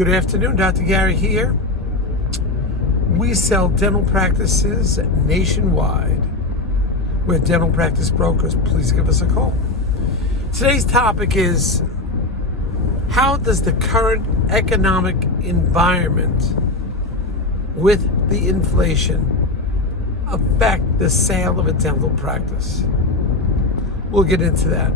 Good afternoon, Dr. Gary here. We sell dental practices nationwide. We're dental practice brokers. Please give us a call. Today's topic is, how does the current economic environment with the inflation affect the sale of a dental practice? We'll get into that.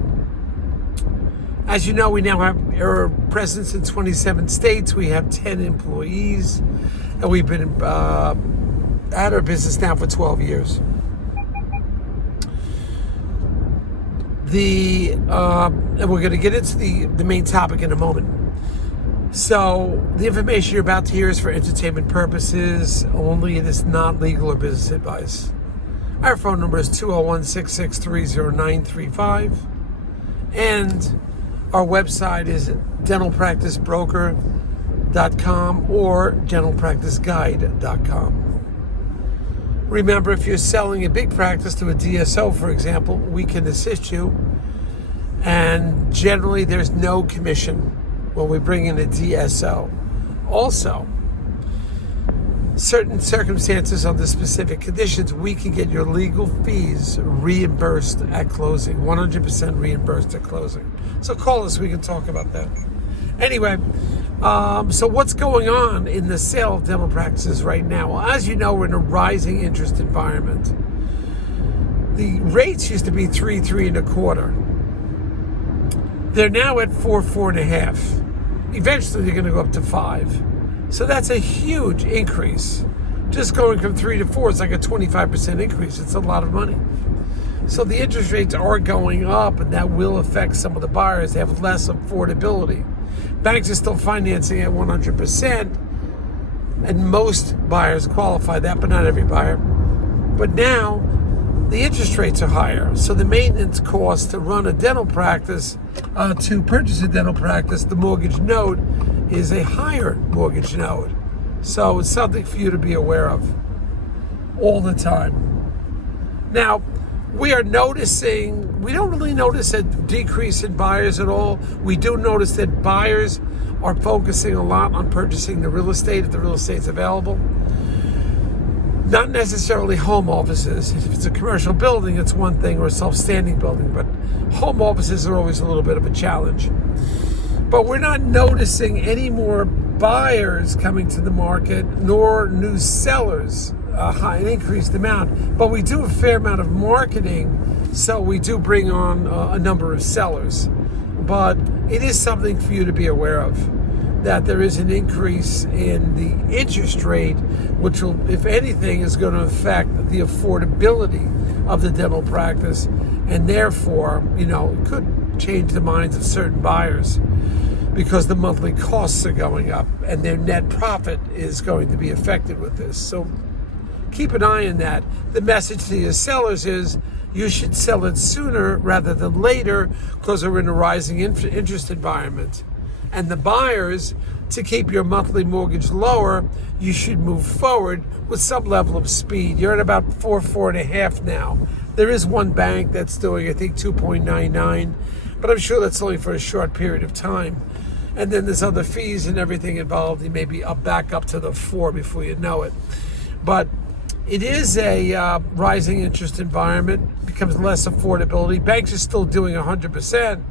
As you know, we now have our presence in 27 states. We have 10 employees, and we've been at our business now for 12 years. And we're going to get into the main topic in a moment. So the information you're about to hear is for entertainment purposes only. It is not legal or business advice. Our phone number is 201-663-0935. And our website is dentalpracticebroker.com or dentalpracticeguide.com. Remember, if you're selling a big practice to a DSO, for example, we can assist you. And generally, there's no commission when we bring in a DSO. Also, certain circumstances under specific conditions, we can get your legal fees reimbursed at closing, 100% reimbursed at closing. So call us, we can talk about that. Anyway, so what's going on in the sale of dental practices right now? Well, as you know, we're in a rising interest environment. The rates used to be 3.25. They're now at 4.5. Eventually, they're going to go up to 5. So that's a huge increase. Just going from 3 to 4 is like a 25% increase. It's a lot of money. So the interest rates are going up, and that will affect some of the buyers. They have less affordability. Banks are still financing at 100%, and most buyers qualify that, but not every buyer. But now the interest rates are higher. So the maintenance cost to run a dental practice, to purchase a dental practice, the mortgage note is a higher mortgage note. So it's something for you to be aware of all the time. Now, we don't really notice a decrease in buyers at all. We do notice that buyers are focusing a lot on purchasing the real estate if the real estate's available. Not necessarily home offices. If it's a commercial building, it's one thing, or a self-standing building, but home offices are always a little bit of a challenge. But we're not noticing any more buyers coming to the market, nor new sellers, an increased amount. But we do a fair amount of marketing, so we do bring on a number of sellers. But it is something for you to be aware of, that there is an increase in the interest rate, which will, if anything, is going to affect the affordability of the dental practice, and therefore, it could change the minds of certain buyers, because the monthly costs are going up and their net profit is going to be affected with this. So keep an eye on that. The message to your sellers is you should sell it sooner rather than later, because we're in a rising interest environment. And the buyers, to keep your monthly mortgage lower, you should move forward with some level of speed. You're at about 4.5 now. There is one bank that's doing, I think, 2.99, but I'm sure that's only for a short period of time. And then there's other fees and everything involved. You may be back up to the 4 before you know it. But it is a rising interest environment, becomes less affordability. Banks are still doing 100%,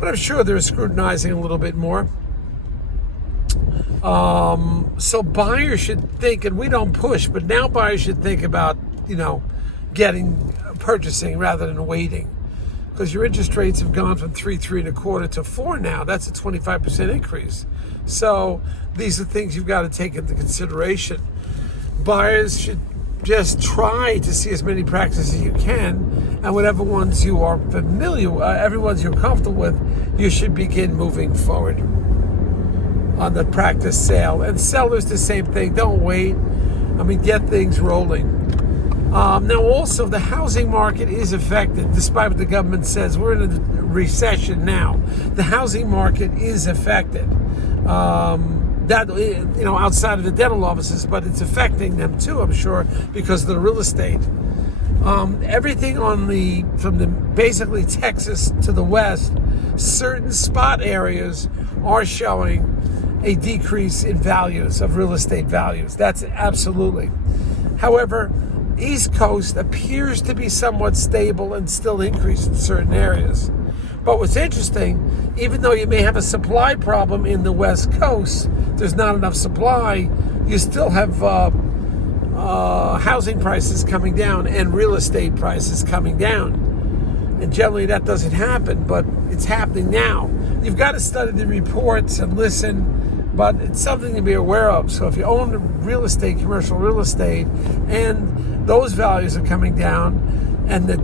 but I'm sure they're scrutinizing a little bit more. So buyers should think, and we don't push, but now buyers should think about, purchasing rather than waiting. Because your interest rates have gone from 3.25 to 4 now. That's a 25% increase. So these are things you've got to take into consideration. Buyers should just try to see as many practices as you can, and whatever ones you are familiar with, every ones you're comfortable with, you should begin moving forward on the practice sale. And sellers, the same thing. Don't wait. Get things rolling. Now, also, the housing market is affected, despite what the government says. We're in a recession now. The housing market is affected. Outside of the dental offices, but it's affecting them too, I'm sure, because of the real estate. Everything from basically Texas to the west, certain spot areas are showing a decrease in values of real estate values. That's absolutely. However, East Coast appears to be somewhat stable and still increase in certain areas. But what's interesting, even though you may have a supply problem in the West Coast, there's not enough supply, you still have housing prices coming down and real estate prices coming down. And generally that doesn't happen, but it's happening now. You've got to study the reports and listen, but it's something to be aware of. So if you own real estate, commercial real estate, and those values are coming down, and the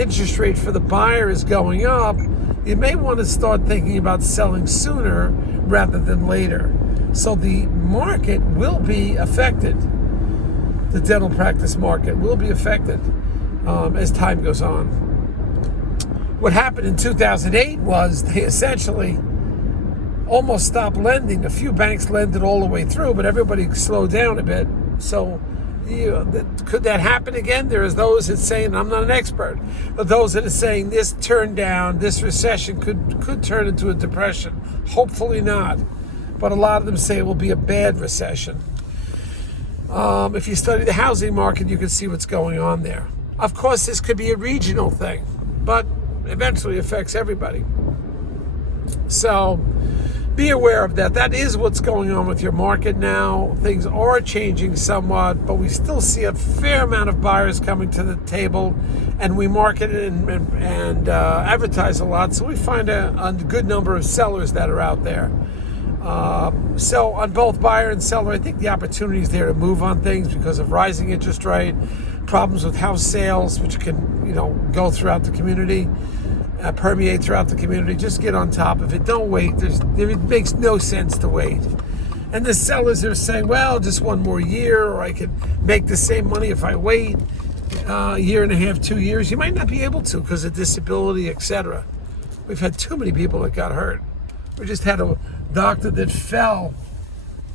interest rate for the buyer is going up, you may want to start thinking about selling sooner rather than later. So the market will be affected. The dental practice market will be affected as time goes on. What happened in 2008 was they essentially almost stopped lending. A few banks lended all the way through, but everybody slowed down a bit. So could that happen again? There is those that say, and I'm not an expert, but those that are saying this turned down, this recession could turn into a depression. Hopefully not. But a lot of them say it will be a bad recession. If you study the housing market, you can see what's going on there. Of course, this could be a regional thing, but eventually affects everybody. So be aware of that. That is what's going on with your market now. Things are changing somewhat, but we still see a fair amount of buyers coming to the table, and we market and advertise a lot. So we find a good number of sellers that are out there. So on both buyer and seller, I think the opportunity is there to move on things because of rising interest rate, problems with house sales, which can, go throughout the community, permeate throughout the community. Just get on top of it. Don't wait. It makes no sense to wait. And the sellers are saying, well, just one more year, or I can make the same money if I wait a year and a half, 2 years. You might not be able to because of disability, etc. We've had too many people that got hurt. We just had a doctor that fell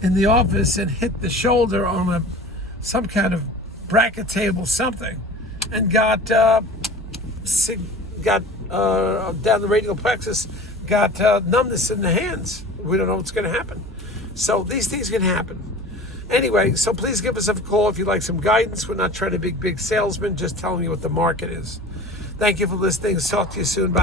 in the office and hit the shoulder on some kind of bracket table, something, and got down the radial plexus, got numbness in the hands. We don't know what's going to happen. So these things can happen. Anyway, so please give us a call if you'd like some guidance. We're not trying to be big salesmen, just telling you what the market is. Thank you for listening. Talk to you soon. Bye.